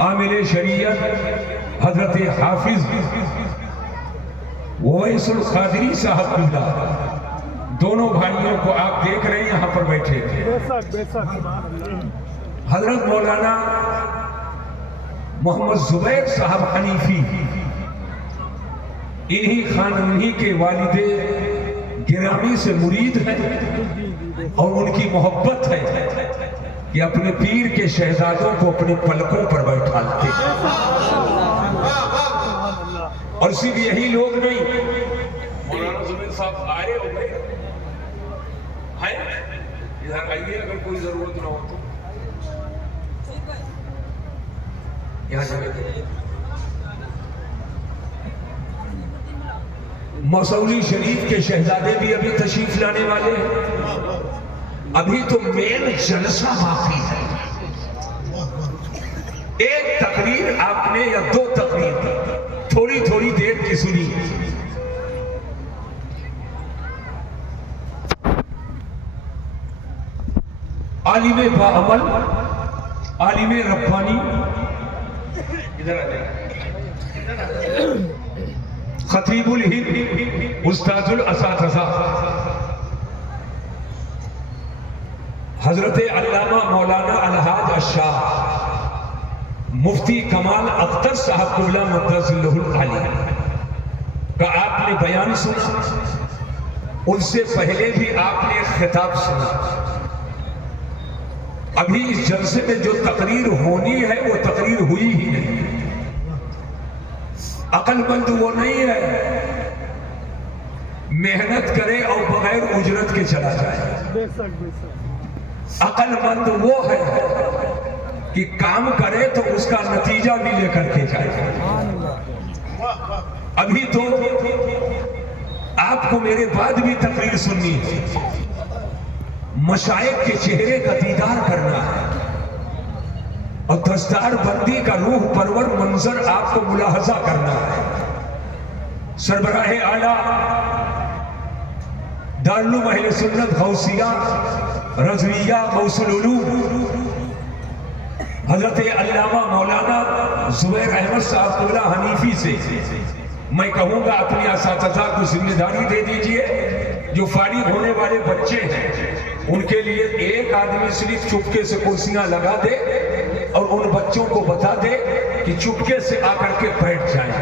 عامل شریعت حضرت حافظ ویس القادری صاحب قبلہ، دونوں بھائیوں کو آپ دیکھ رہے ہیں یہاں پر بیٹھے تھے۔ حضرت مولانا محمد زبیر صاحب حنیفی، انہی کے والد گرامی سے مرید ہیں اور ان کی محبت ہے کہ اپنے پیر کے شہزادوں کو اپنے پلکوں پر بیٹھاتے ہیں۔ اور صرف یہی لوگ نہیں، مولانا زبیر صاحب آئے ہوئے ہیں، ادھر آئیے اگر کوئی ضرورت نہ ہو تو یہاں جگہ۔ مسوری شریف کے شہزادے بھی ابھی تشریف لانے والے ہیں، ابھی تو مین جلسہ باقی ہے۔ ایک تقریر آپ نے یا دو تقریر تھوڑی تھوڑی دیر کی سنی۔ عالم باعمل، عالم ربانی، ادھر آ جائیں، خطیب الہند، استاذ الاساتذہ، حضرت علامہ مولانا الحاج الشاہ مفتی کمال اختر صاحب قبلہ مقدس العالی کا آپ نے بیان سنا، ان سے پہلے بھی آپ نے خطاب سنا۔ ابھی اس جلسے میں جو تقریر ہونی ہے وہ تقریر ہوئی ہی نہیں۔ عقل مند وہ نہیں ہے محنت کرے اور بغیر اجرت کے چلا جائے، عقل مند وہ ہے کہ کام کرے تو اس کا نتیجہ بھی لے کر کے جائے۔ ابھی تو آپ کو میرے بعد بھی تقریر سننی ہے، مشائخ کے چہرے کا دیدار کرنا ہے اور دستار بندی کا روح پرور منظر آپ کو ملاحظہ کرنا ہے۔ سربراہ اعلیٰ دارالعلوم اہل سنت غوثیہ رضویہ غوث العلوم حضرت علامہ مولانا زبیر احمد صاحب قبلہ حنیفی سے میں کہوں گا اپنی اساتذہ کو ذمہ داری دے دیجئے، جو فارغ ہونے والے بچے ہیں ان کے لیے ایک آدمی صرف چپکے سے کرسیاں لگا دے اور ان بچوں کو بتا دے کہ چپکے سے آ کر کے بیٹھ جائیں۔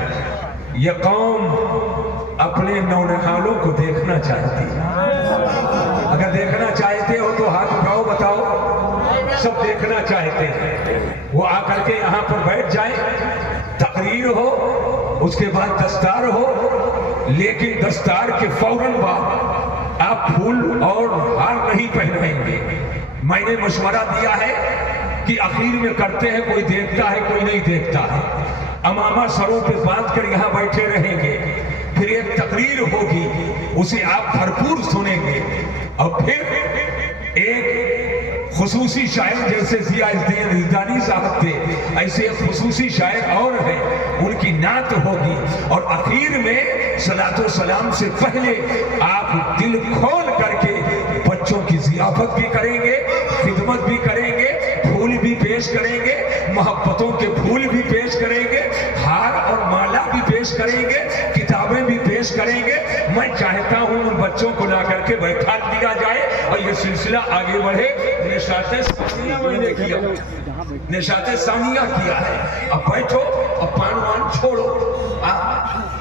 یہ قوم اپنے نونہالوں کو دیکھنا چاہتی ہے، اگر دیکھنا چاہتے ہو تو ہاتھ اٹھاؤ، بتاؤ سب دیکھنا چاہتے ہیں۔ وہ آ کر کے یہاں پر بیٹھ جائیں، تقریر ہو، اس کے بعد دستار ہو، لیکن دستار کے فوراً بعد آپ پھول اور ہار نہیں پہنائیں گے۔ میں نے مشورہ دیا ہے کہ آخر میں کرتے ہیں، کوئی دیکھتا ہے کوئی نہیں دیکھتا ہے، امامہ سروں پہ باندھ کر یہاں بیٹھے رہیں گے، پھر ایک تقریر ہوگی اسے آپ بھرپور سنیں گے، اور پھر ایک خصوصی شاعر جیسے ضیاء الدین الدانی صاحب تھے، ایسے ایک خصوصی شاعر اور ہیں، ان کی نعت ہوگی، اور آخر میں صلاۃ و سلام سے پہلے آپ دل کھول کر کے بچوں کی ضیافت بھی کریں گے، خدمت بھی کریں گے، پھول بھی پیش کریں گے، محبتوں کے پھول بھی پیش کریں گے، ہار اور مالا بھی پیش کریں گے، کتابیں بھی پیش کریں گے۔ میں چاہتا ہوں ان بچوں کو لا کر کے بیٹھا دیا جائے اور یہ سلسلہ آگے بڑھے۔ نشاط ثانیہ میں نے کیا، نشاط ثانیہ کیا ہے، اب بیٹھو اور پانوان چھوڑو،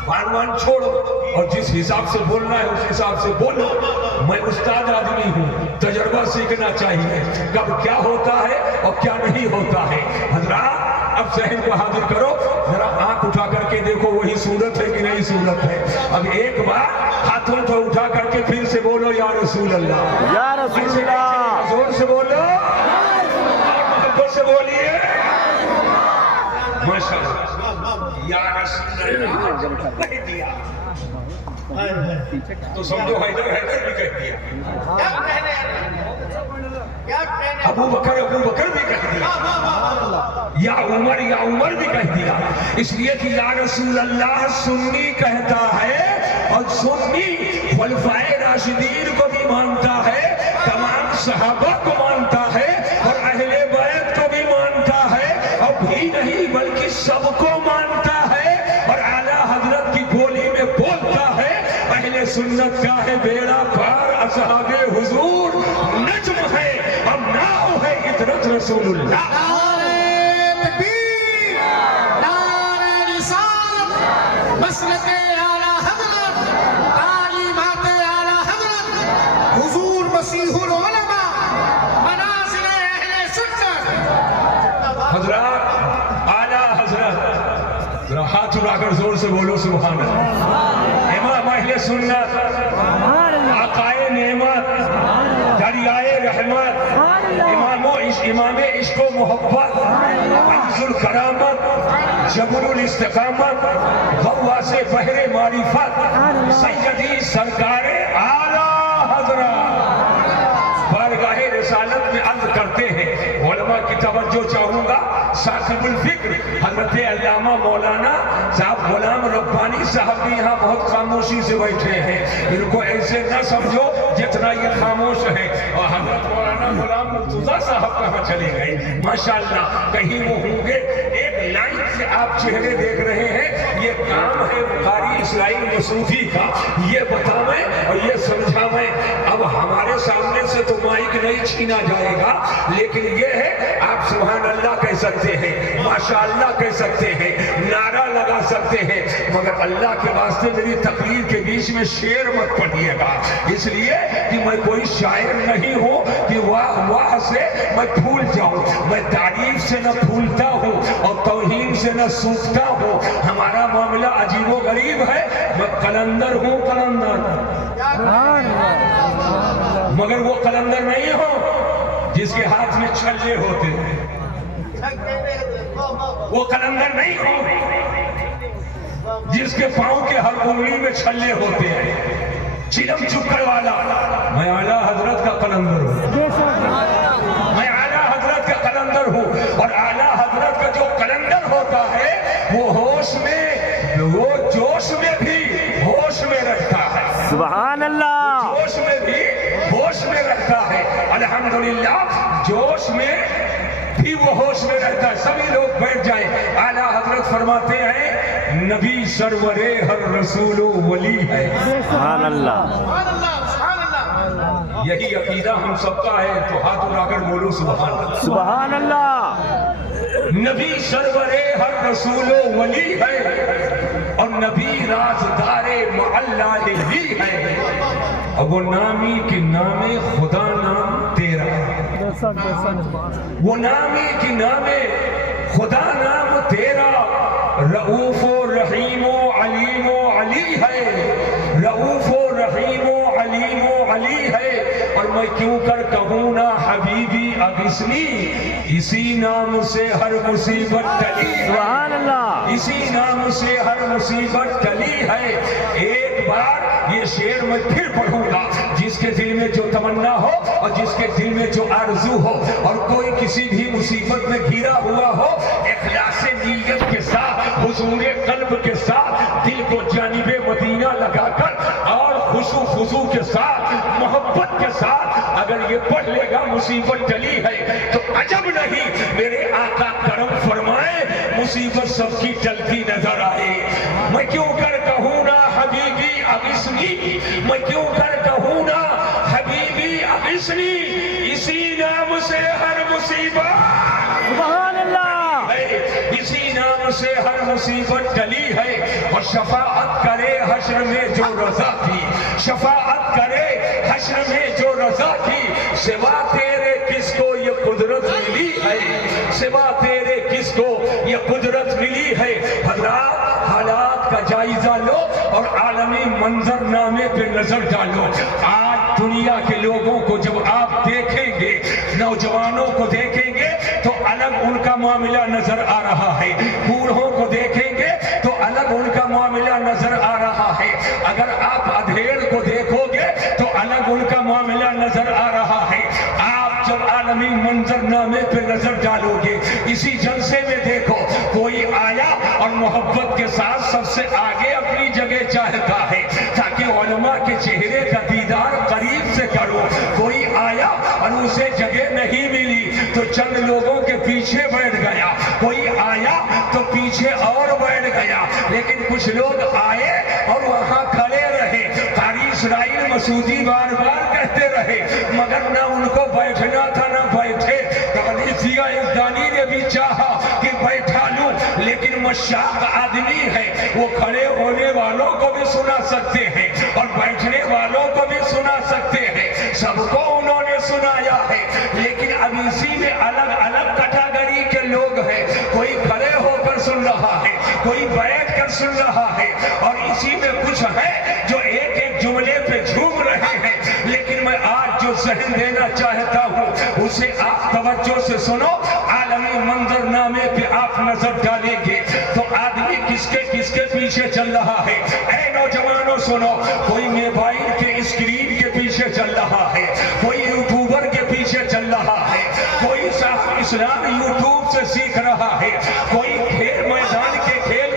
پانوان چھوڑو اور جس حساب سے بولنا ہے اس حساب سے بولو۔ میں استاد آدمی ہوں، تجربہ سیکھنا چاہیے کب کیا ہوتا ہے اور کیا نہیں ہوتا ہے۔ حضرات اب ذہن کو حاضر کرو، ذرا آنکھ اٹھا کر کے دیکھو وہی صورت ہے کہ نہیں صورت ہے۔ اب ایک بار ہاتھوں کو اٹھا کر کے پھر سے بولو یا رسول اللہ، یا رسول اللہ، زور سے بولو، محبت سے بولیے ماشاءاللہ، یا رسول اللہ کہہ دیا تو سمجھو حیدر حیدر بھی کہہ دیا، ابو بکر بھی کہہ دیا، یا عمر بھی کہہ دیا، اس لیے کہ یا رسول اللہ سنی کہتا ہے اور سنی خلفائے راشدین کو بھی مانتا ہے، تمام صحابہ کو مانتا ہے اور اہل بیت کو بھی مانتا ہے اور بھی نہیں بلکہ سب کو مانتا ہے اور اعلیٰ حضرت کی بولی میں بولتا ہے. اہل سنت کا ہے بیڑا پار، اصحاب حضور نجم ہے اور ناؤ ہے عطرت رسول اللہ. نعرہ تکبیر، نعرہ رسالت، مسلک اعلیٰ حضرت، تعلیمات اعلیٰ حضرت، حضور مسیح العلماء، منازل اہل سنت. حضرات اعلیٰ حضرت، ذرا ہاتھ اٹھا کر زور سے بولو سبحان اللہ. امام اہل سنت، آقائے نعمت، دریائے رحمت، امام عشق و محبت، عز الکرامت، جبر الاستقامت، غواص بحر معرفت، سیدی سرکار اعلیٰ حضرت بارگاہ رسالت میں عرض کرتے ہیں. علماء کی توجہ چاہوں گا. صاحب الفکر حضرت علامہ مولانا صاحب غلام ربانی صاحب بھی یہاں بہت خاموشی سے بیٹھے ہیں. ان کو ایسے نہ سمجھو جتنا یہ خاموش ہے. اور حضرت مولانا غلام مرتضیٰ صاحب کہاں چلے گئے؟ ماشاءاللہ کہیں وہ ہوں گے. ایک لائن سے آپ چہرے دیکھ رہے ہیں. یہ کام ہے بخاری اسرائیل مسعودی کا. یہ بتاویں اور یہ سمجھاویں. اب ہمارے سامنے سے تو مائک نہیں چھینا جائے گا، لیکن یہ ہے آپ سبحان اللہ کہہ سکتے ہیں، ماشاءاللہ کہہ سکتے ہیں، نعرہ لگا سکتے ہیں، مگر اللہ کے واسطے میری تقریر کے بیچ میں شعر مت پڑھیے گا. اس لیے کہ میں کوئی شاعر نہیں ہوں کہ واہ واہ سے میں پھول جاؤں. میں تعریف سے نہ پھولتا ہوں اور توہین سے نہ سوکھتا ہوں. ہمارا معاملہ عجیب و غریب ہے. میں قلندر ہوں، قلندر، مگر وہ قلندر نہیں ہوں جس کے ہاتھ میں چھلے ہوتے ہیں. وہ قلندر نہیں ہوں جس کے پاؤں کے ہر انگلی میں چھلے ہوتے ہیں. چلم چکر والا میں اعلیٰ حضرت کا قلندر ہوں. میں اعلیٰ حضرت کا قلندر ہوں. اور اعلیٰ حضرت کا جو قلندر ہوتا ہے وہ ہوش میں، وہ جوش میں بھی ہوش میں رہتا ہے. سبحان اللہ. جوش میں بھی ہوش میں رہتا ہے. الحمدللہ جوش میں بھی وہ ہوش میں رہتا ہے. سبھی لوگ بیٹھ جائیں. اعلیٰ حضرت فرماتے ہیں نبی سرور ہر رسول و ولی ہے. سبحان اللہ. سبحان اللہ، سبحان اللہ. یہی عقیدہ ہم سب کا ہے تو ہاتھ اٹھا کر بولو سبحان اللہ. سبحان اللہ. نبی سرور ہر رسول و ولی ہے اور نبی رازدار معلّہ بھی ہے. اور وہ نامی کہ نام خدا نام تیرا، وہ نامی کہ نام خدا نام تیرا. رؤوف و رحیم و علیم و علی ہے. رؤوف و رحیم و علیم و علی ہے. اور میں کیوں کر کہوں نا حبیبی اغثنی، اسی نام سے ہر مصیبت ٹلی. سبحان اللہ. اسی نام سے ہر مصیبت ٹلی ہے. ایک بار یہ شعر میں پھر پڑھوں گا. جس کے دل میں جو تمنا ہو اور جس کے دل میں جو آرزو ہو اور کوئی کسی بھی مصیبت میں گھرا ہوا ہو، اخلاص نیت کے ساتھ، حضور قلب کے ساتھ، دل کو جانب مدینہ لگا کر اور خشوع خضوع کے ساتھ، محبت کے ساتھ اگر یہ پڑھ لے گا مصیبت ٹلی ہے تو عجب نہیں میرے آقا کرم فرمائے مصیبت سب کی ٹلتی نظر آئے. میں کیوں کر کہوں نا حبیبی اغثنی، میں کیوں کر کہوں نا حبیبی اغثنی، اسی نام سے ہر مصیبت، سبحان اللہ. اسی نام سے ہر مصیبت ٹلی ہے. اور شفاعت کرے حشر میں جو رضا کی، شفاعت کرے حشر میں جو رضا کی. سوا تیرے کس کو یہ قدرت ملی ہے، سوا تیرے کس کو یہ قدرت ملی ہے. حضرات حالات کا جائزہ لو اور عالمی منظر نامے پہ نظر ڈالو. آج دنیا کے لوگوں کو جب آپ دیکھیں گے، نوجوانوں کو دیکھیں گے تو الگ ان کا معاملہ نظر آ رہا ہے. بوڑھوں کو دیکھیں گے تو الگ ان کا معاملہ نظر آ رہا ہے. اگر آپ ادھیڑ کو دیکھو گے تو الگ ان کا معاملہ نظر آ رہا ہے. آپ جب عالمی منظر نامے پہ نظر ڈالو گے، اسی جلسے میں دیکھو کوئی آیا اور محبت کے ساتھ سب سے آگے اپنی جگہ چاہتا ہے تاکہ علماء کے چہرے کا دیدار قریب سے کرو. کوئی آیا اور اسے جگہ نہیں ملی تو چند لوگوں کے پیچھے بیٹھ گیا. کوئی پیچھے اور بیٹھ گیا، لیکن کچھ لوگ آئے اور وہاں کھڑے رہے، قاری اسرائیل مسعودی بار بار کہتے رہے، مگر نہ ان کو بیٹھنا تھا نہ بیٹھے۔ کلیسیا دانی نے بھی چاہا کہ بیٹھا لوں، لیکن مشاق آدمی ہے، وہ کھڑے ہونے والوں کو بھی سنا سکتے ہیں اور بیٹھنے والوں کو بھی سنا سکتے ہیں، سب کو انہوں نے سنایا ہے۔ لیکن اب اسی میں الگ الگ کیٹیگری کے لوگ ہیں، کوئی کھڑے ہو کر سن رہا ہے، کوئی بیٹھ کر سن رہا ہے، اور اسی میں کچھ ہے جو ایک ایک جملے پہ جھوم رہے ہیں۔ لیکن میں آج جو ذہن دینا چاہتا ہوں اسے آپ توجہ سے سنو۔ عالمی منظر نامے پہ آپ نظر ڈالیں گے تو آدمی کس کے پیچھے چل رہا ہے؟ اے نوجوانوں سنو، کوئی موبائل کے اسکرین کے پیچھے چل رہا ہے، کوئی یوٹیوبر کے پیچھے چل رہا ہے، کوئی صاحب اسلام یوٹیوب سے سیکھ رہا ہے، کوئی کھیل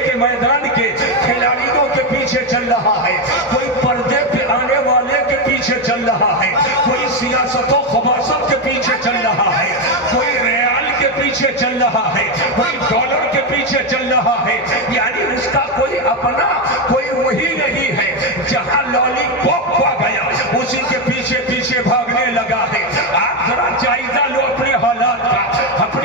کے میدان کے کھلاڑیوں کے پیچھے چل رہا ہے، کوئی پردے پہ آنے والے کے پیچھے چل رہا ہے، کوئی سیاست و خباثت کے پیچھے چل رہا ہے، کوئی ریال کے پیچھے چل رہا ہے، کوئی ڈالر کے پیچھے چل رہا ہے۔ یعنی اس کا کوئی اپنا کوئی وہی نہیں ہے، جہاں لالی پاپ پا گیا اسی کے پیچھے پیچھے بھاگنے لگا ہے۔ آپ ذرا جائزہ لو اپنے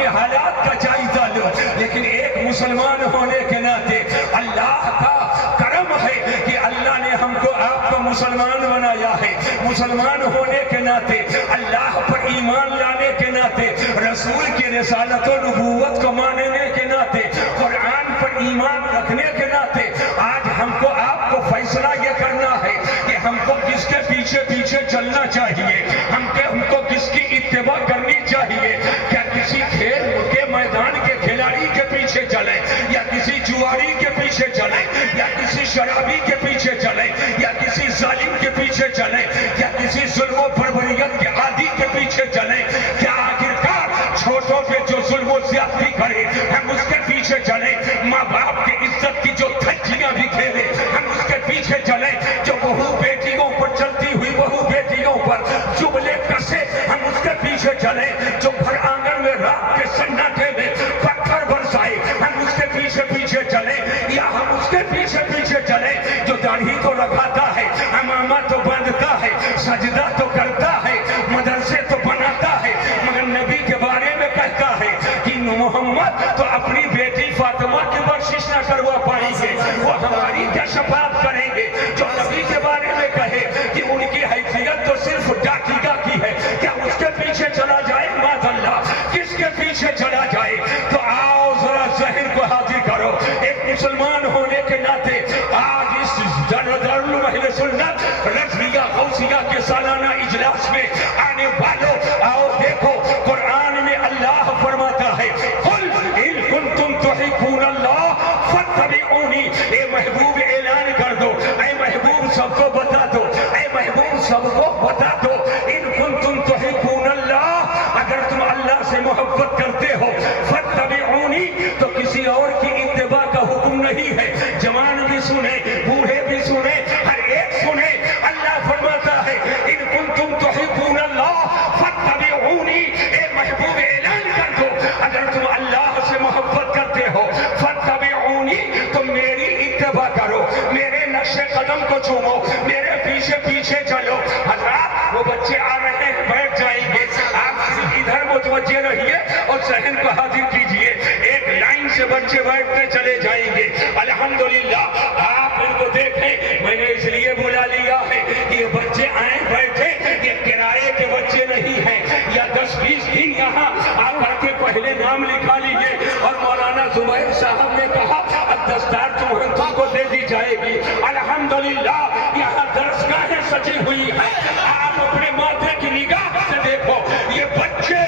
حالات کا جائزہ لو۔ لیکن ایک مسلمان ہونے کے ناطے اللہ کا کرم ہے کہ اللہ نے ہم کو آپ کو مسلمان بنایا ہے۔ مسلمان ہونے کے ناطے، اللہ پر ایمان لانے کے ناطے، رسول کی رسالت و نبوت کو ماننے کے ناطے، قرآن پر ایمان رکھنے کے ناطے، آج ہم کو آپ کو فیصلہ یہ کرنا ہے کہ ہم کو کس کے پیچھے پیچھے چلنا چاہیے، ہم کو کس کی اتباع کرنی چاہیے۔ کیا کسی کھیل کے میدان کے کھلاڑی کے پیچھے چلے، یا کسی جواری کے پیچھے چلے، یا کسی شرابی کے پیچھے چلے، یا کسی ظالم کے پیچھے چلے، یا کسی ظلم و بربریت کے عادی کے پیچھے چلے؟ کیا آخرکار چھوٹوں پہ جو ظلم و زیادتی کرے ہم اس کے پیچھے چلے؟ ماں باپ کی عزت کی جو دھجیاں بھی کھیلے ہم اس کے پیچھے چلے؟ جو بہو بیٹیوں پر چلتی ہوئی بہو بیٹیوں پر جملے کسے ہم اس کے پیچھے چلے؟ جو گھر آنگن میں رات کے سناٹے میں پتھر برسائے ہم اس کے پیچھے پیچھے چلے؟ یا ہم اس کے پیچھے پیچھے چلے جو داڑھی تو لگاتا ہے، امامہ تو باندھتا ہے، سجدہ تو کرتا ہے، مدرسے تو بناتا ہے، مگر نبی کے بارے میں کہتا ہے کہ محمد تو اپنی بیٹی فاطمہ کی بخشش نہ کروا پائیں گے، وہ ہماری کیا شفاعت کریں گے؟ جو نبی کے بارے میں کہے کہ ان کی حیثیت تو صرف ڈاکیہ کی ہے، کیا اس کے پیچھے چلا جائے؟ معاذ اللہ، کس کے پیچھے چلا جائے؟ تو آؤ ذرا ذہن کو حاضر کرو۔ ایک مسلمان ہونے کے ناطے آج اس دارالعلوم اہل سنت رضویہ غوثیہ کے سالانہ اجلاس میں آنے والوں، آؤ دیکھو قرآن میں اللہ فرماتا ہے قل ان کنتم تحبون اللہ فاتبعونی۔ اے محبوب اعلان کر دو، اے محبوب سب کو بتا دو، اے محبوب سب کو بتا دو، ان کنتم تحبون اللہ، اگر تم اللہ سے محبت کرتے ہو فاتبعونی، تو کسی اور کی اتباع کا حکم نہیں ہے۔ جوان بھی سنے، بوڑھے بھی سنے، ہر ایک سنے، اللہ فرماتا ہے ان کنتم تحبون اللہ فاتبعونی۔ اے محبوب اعلان کر دو اگر تم اللہ سے محبت کرتے ہو فاتبعونی، تو میری اتباع کرو، میرے نقش قدم کو چومو، میرے پیچھے پیچھے چلو۔ حضرات وہ بچے آ رہے ہیں، بیٹھ جائیں گے، آپ صرف ادھر متوجہ رہیے اور ذہن کو حاضر کیجئے۔ ایک لائن سے بچے بیٹھتے چلے جائیں گے۔ الحمدللہ آپ ان کو دیکھیں، میں نے اس لیے بلا لیا ہے کہ یہ بچے آئیں بیٹھے، یہ کرائے کے بچے نہیں ہیں، یا 10-20 دن یہاں آپ آ کے پہلے نام لکھا لیجئے۔ اور مولانا زبیر صاحب نے کہا اب دستار تم کو دے دی جائے گی۔ الحمدللہ یہاں درسگاہیں سجی ہوئی ہیں، آپ اپنے ماتھے کی نگاہ سے دیکھو، یہ بچے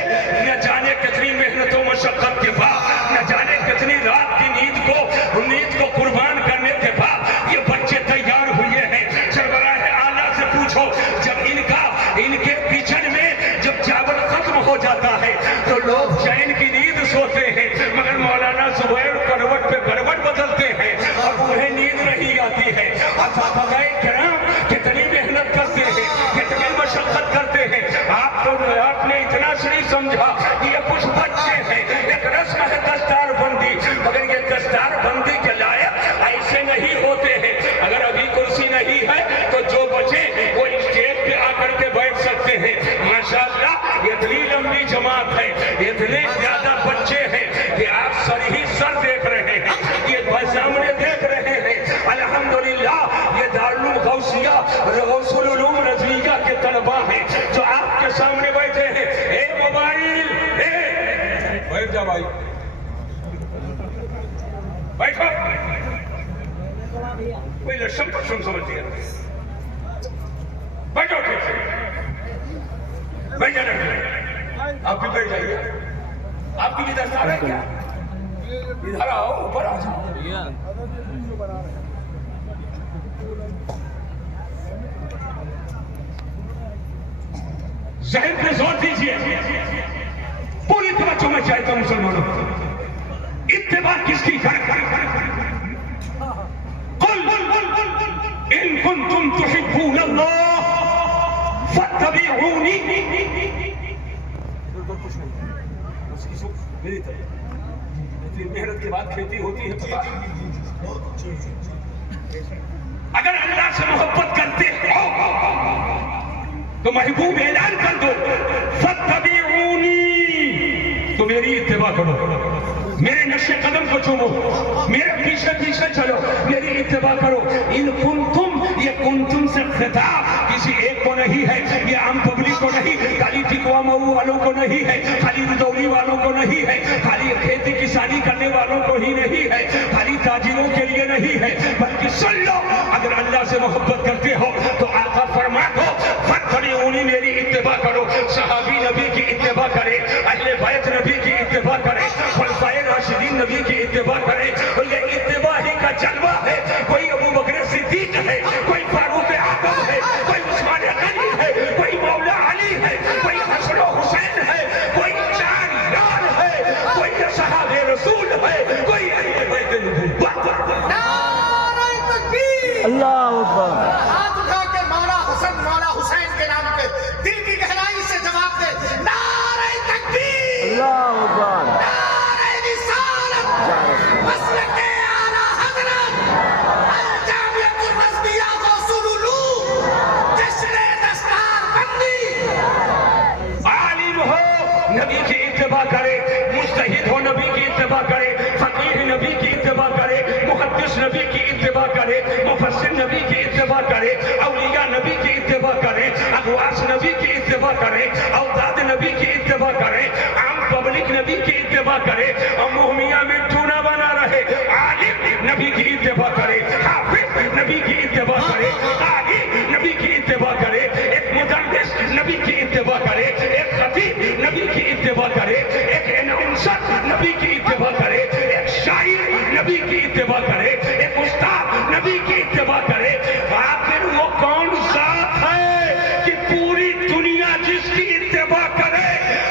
نہ جانے کتنی محنت و مشقت کے بعد، نہ جانے کتنی رات کی نیند کو قربان کرنے کے بعد یہ بچے تیار ہوئے ہیں۔ سربراہ اعلیٰ سے پوچھو، جب ان کے کچن میں جب چاول ختم ہو جاتا ہے تو لوگ چین کی نیند سوتے ہیں، مگر مولانا زبیر کروٹ پہ کروٹ بدلتے ہیں اور انہیں نیند نہیں آتی ہے۔ اساتذہ کرام کتنی محنت کرتے ہیں، کتنی مشقت کرتے ہیں۔ آپ نے اتنا شریف سمجھا کہ یہ کچھ بچے ہیں، ایک رسم ہے دستار بندی، مگر یہ دستار کوئی لشم پشم سمجھ دیا بیٹھو ٹھیک سے بیٹھ جانا آپ بھی بیٹھ جائیے آپ کی بھی دستار ہے کیا ادھر آؤ اوپر آ جاؤ ذہن پہ زور دیجئے پوری توجہ میں چاہتا ہوں مسلمانوں اتباع کس کی کریں قل ان کنتم تحبون اللہ فاتبعونی میری طرح محنت کے بعد کھیتی ہوتی ہے پتا اگر اللہ سے محبت کرتے ہو تو محبوب اعلان کر دو فاتبعونی تو میری اتباع کرو میرے نقش قدم کو چومو میرے پیچھے پیچھے چلو میری اتباع کرو ان کنتم یہ کنتم سے خطاب کسی ایک کو نہیں ہے یہ عام پبلک کو نہیں خالی ٹکوا مئو والوں کو نہیں ہے خالی ردوری والوں کو نہیں ہے خالی کھیتی کسانی کرنے والوں کو ہی نہیں ہے خالی تاجروں کے لیے نہیں ہے بلکہ سن لو اگر اللہ سے محبت کرتے ہو تو آقا فرما دو فاتبعونی میری اتباع کرو صحابی نبی کی اتباع کرے اہل بیت نبی کی اتباع کرے خلفائے راشدین نبی کی اتباع کرے اور یہ اتباع ہی کا جلوہ ہے کوئی ابو بکر صدیق ہے کوئی فاروق اعظم ہے کوئی عثمان غنی ہے کوئی مولا علی ہے کوئی حسن و حسین ہے کوئی چار یار ہے کوئی صحابہ رسول ہے کوئی اہل بیت نبوت نعرہ تکبیر اللہ اکبر ہاتھ اٹھا کے مولا حسین کے نام پہ دل کی گہرائی سے جواب دے نعرہ تکبیر اللہ اکبر نعرہ رسالت مسلک اعلی حضرت الجامعۃ الرسمیہ غوث العلوم جشن دستار بندی عالم ہو نبی کی اتباع کرے مجتہد ہو نبی کی اتباع کرے فقیہ نبی کی اتباع کرے محدث نبی کی اتباع کرے مفسر نبی کی اتباع کرے اولیاء نبی کی اتباع کرے اغواث نبی کی اتباع کرے اوداد نبی کی اتباع کرے عام پبلک نبی کی اتباع کرے اور منہ میاں مٹھو نہ بنا رہے عالم نبی کی اتباع کرے حافظ نبی کی اتباع کرے قاری نبی کی اتباع کرے ایک مدرس نبی کی اتباع کرے ایک خطیب نبی کی اتباع کرے ایک اناؤنسر نبی کی اتباع کرے ایک شاعر نبی کی اتباع کرے ایک استاد نبی کی اتباع کرے آخر وہ کون ذات ہے کہ پوری دنیا جس کی اتباع کرے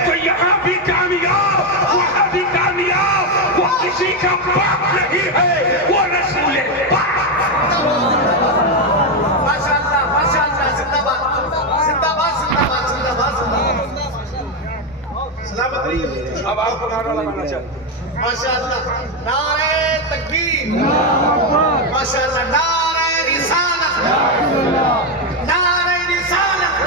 تو یہاں بھی کامیاب وہاں بھی کامیاب وہ کسی کا باپ نہیں ہے وہ رسول پاک ماشاءاللہ زندہ باد زندہ باد زندہ باد زندہ باد سلامت رہیے اب آپ کو نعرہ لگانا چاہتے ہیں ماشاءاللہ نعرہ تکبیر ماشاءاللہ نعرہ رسالت نعرہ رسالت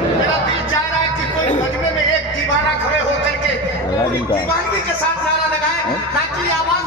میرا دل چاہ رہا ہے کہ کوئی مجمع میں ایک دیوانہ کھڑے ہو کر کے پوری دیوانگی کے ساتھ نعرہ لگائے تاکہ یہ آواز